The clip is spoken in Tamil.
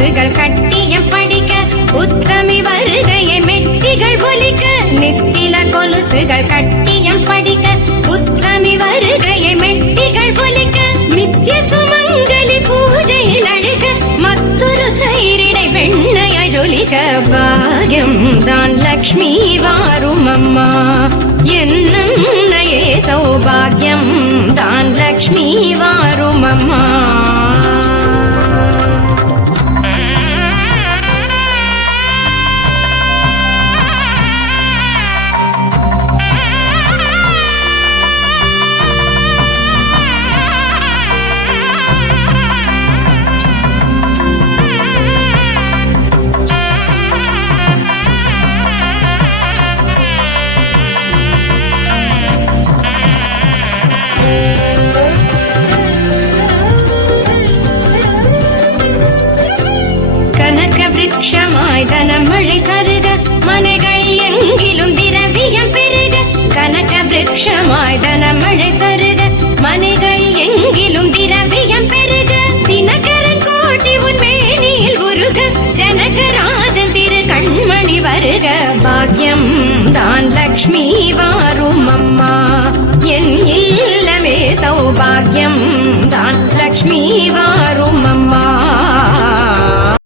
கொலுசுகள் கட்டியம் படிக்க உத்தமி வருகையை மெட்டிகள் ஒலிக்க நித்தில கொலுசுகள் கட்டியம் படிக்க உத்தமி வருகையை மெட்டிகள் ஒலிக்க நித்திய சுமங்கலி பூஜையில் அழுக மற்றொரு சைரிடை வெண்ணையாய் ஜொலிக்க பாக்யம் தான் லக்ஷ்மி வாரும் அம்மா என்னையே சௌபாகியம் தான் லக்ஷ்மி வாரும் அம்மா. கனக விருட்சமாய் தனமழை